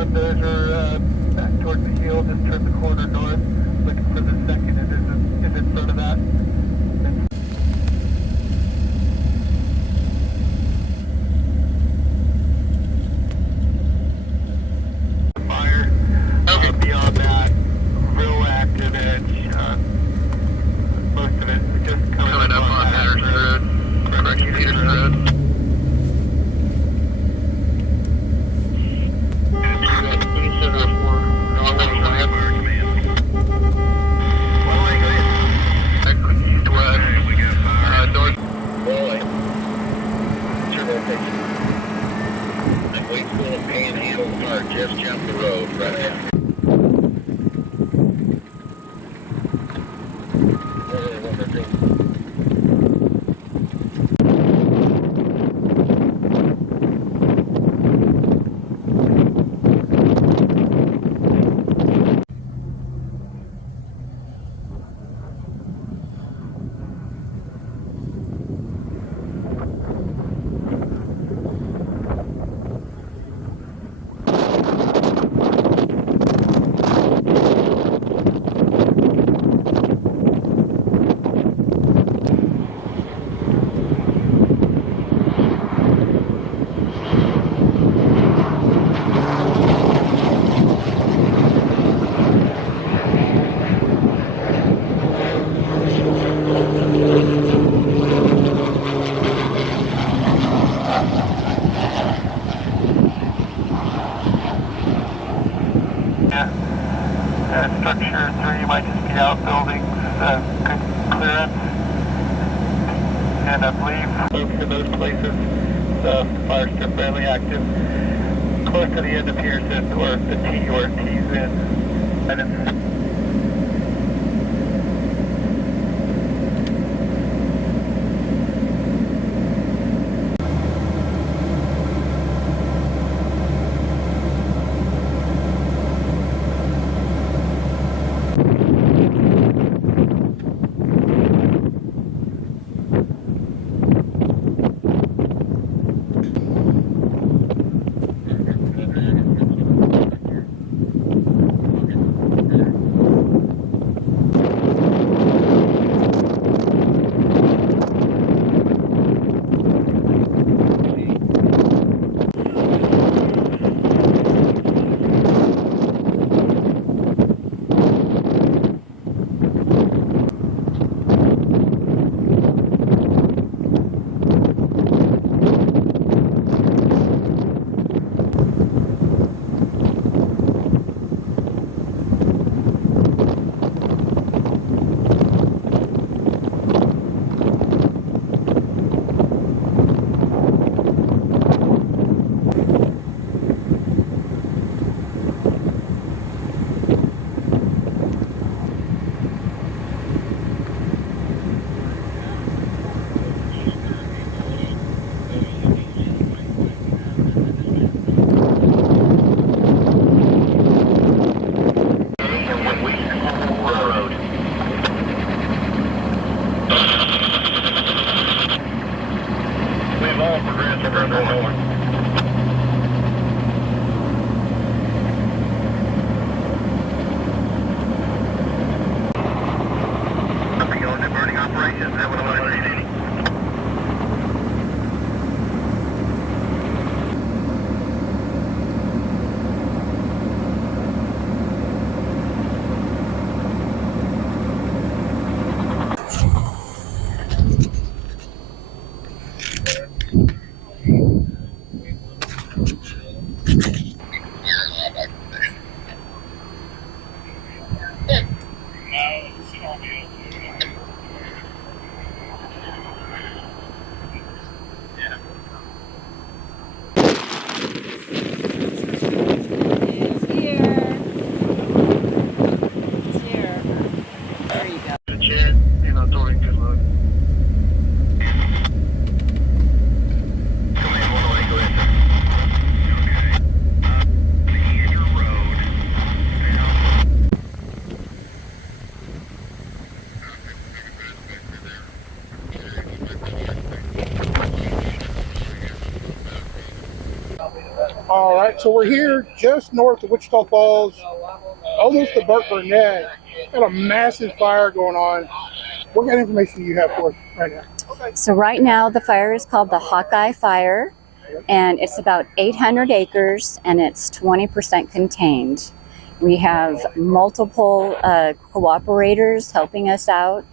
One dozer back towards the hill, just turned the corner north, looking for the second. It is in front of that. Fire. Beyond that, real active edge. Most of it just coming up on Patterson Road. Correction, Peterson Road. Just jump the road right now. Structure 3 might just be outbuildings, good clearance, and I believe both of those places the fire's still fairly active. Close to the end of Pearson, or the T where it T's in. And it's So we're here just north of Wichita Falls, almost to Burt Burnett. Got a massive fire going on. What kind of information do you have for us right now? So right now the fire is called the Hawkeye Fire, and it's about 800 acres and it's 20% contained. We have multiple cooperators helping us out.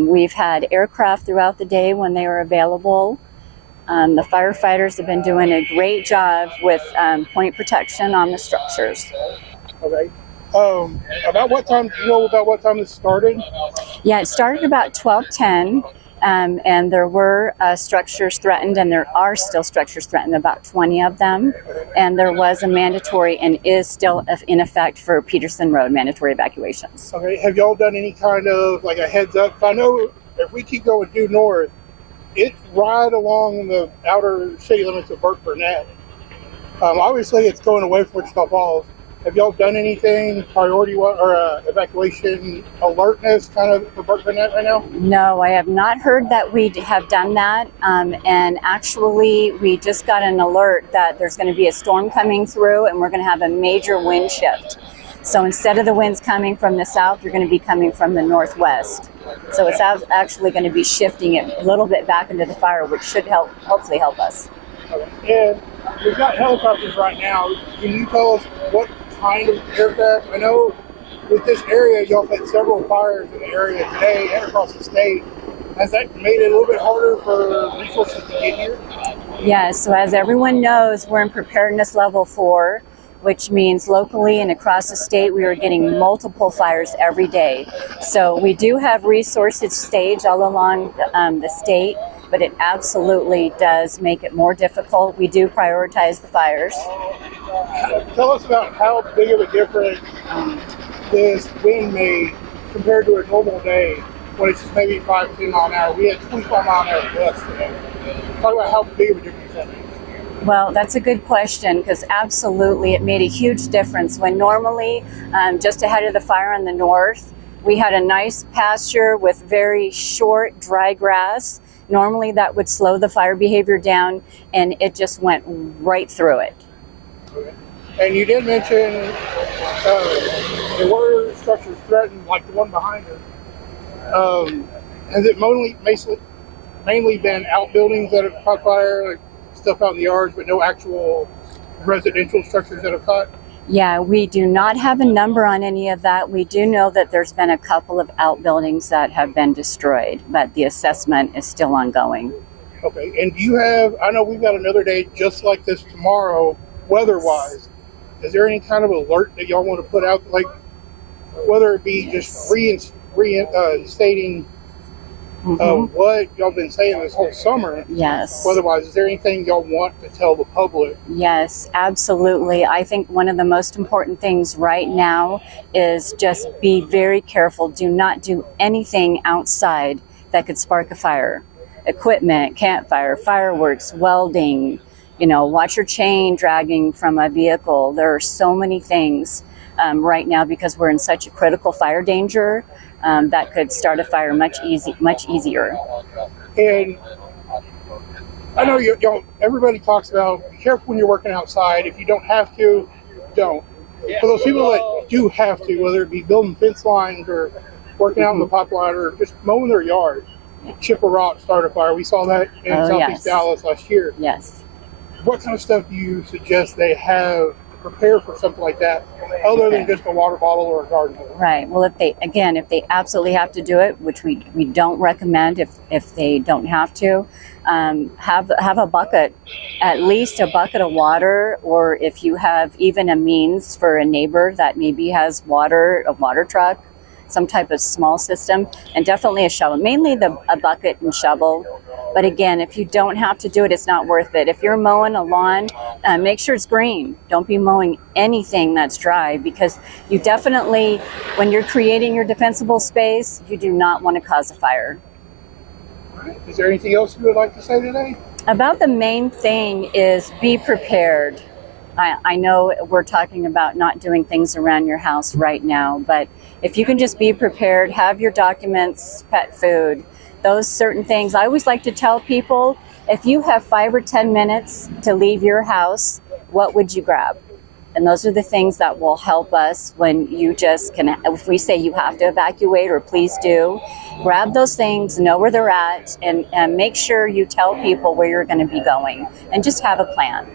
We've had aircraft throughout the day when they were available. The firefighters have been doing a great job with point protection on the structures. Okay. About what time, do you know about what time this started? Yeah, it started about 12:10, and there were structures threatened, and there are still structures threatened, about 20 of them. And there was a mandatory and is still in effect for Peterson Road mandatory evacuations. Okay. Have y'all done any kind of like a heads up? I know if we keep going due north, it's right along the outer city limits of Burt Burnett. Obviously, it's going away from Wichita Falls. Have y'all done anything priority or evacuation alertness kind of for Burt Burnett right now? No, I have not heard that we have done that. And actually, we just got an alert that there's going to be a storm coming through, and we're going to have a major wind shift. So instead of the winds coming from the south, they're going to be coming from the northwest. So it's actually going to be shifting it a little bit back into the fire, which should hopefully help us. Okay. And we've got helicopters right now. Can you tell us what kind of aircraft? I know with this area, y'all had several fires in the area today and across the state. Has that made it a little bit harder for resources to get here? Yeah, so as everyone knows, we're in preparedness level 4, which means locally and across the state, we are getting multiple fires every day. So we do have resources staged all along the state, but it absolutely does make it more difficult. We do prioritize the fires. Tell us about how big of a difference this wind made compared to a normal day when it's just maybe 5 to 10 mile an hour. We had 25 mile an hour gusts today. Talk about how big of a difference that makes. Well, that's a good question, because absolutely it made a huge difference. When normally, just ahead of the fire in the north, we had a nice pasture with very short, dry grass. Normally that would slow the fire behavior down, and it just went right through it. Okay. And you did mention there were structures threatened, like the one behind us. Has it mainly been outbuildings that have caught fire, like stuff out in the yards, but no actual residential structures that have caught? Yeah, we do not have a number on any of that. We do know that there's been a couple of outbuildings that have been destroyed, but the assessment is still ongoing. Okay, and do you have, I know we've got another day just like this tomorrow, weather-wise. Is there any kind of alert that y'all want to put out, like whether it be just reinstating what y'all been saying this whole summer? Yes. Weather-wise, is there anything y'all want to tell the public? Yes, absolutely. I think one of the most important things right now is just be very careful. Do not do anything outside that could spark a fire. Equipment, campfire, fireworks, welding, watch your chain dragging from a vehicle. There are so many things right now because we're in such a critical fire danger that could start a fire much easier. And I know everybody talks about be careful when you're working outside. If you don't have to, don't. For those people that do have to, whether it be building fence lines or working out in the pipeline or just mowing their yard, chip a rock, start a fire. We saw that in Southeast Dallas last year. Yes. What kind of stuff do you suggest they have to prepare for something like that, other than just a water bottle or a garden hose? Right. Well, if they absolutely have to do it, which we don't recommend if they don't have to, have a bucket, at least a bucket of water, or if you have even a means for a neighbor that maybe has water, a water truck, some type of small system, and definitely a shovel, mainly a bucket and shovel. But again, if you don't have to do it, it's not worth it. If you're mowing a lawn, make sure it's green. Don't be mowing anything that's dry, because you definitely, when you're creating your defensible space, you do not want to cause a fire. All right. Is there anything else you would like to say today? About the main thing is be prepared. I know we're talking about not doing things around your house right now, but if you can just be prepared, have your documents, pet food, those certain things. I always like to tell people, if you have 5 or 10 minutes to leave your house, what would you grab? And those are the things that will help us when you just can, if we say you have to evacuate or please do, grab those things, know where they're at, and make sure you tell people where you're going to be going and just have a plan.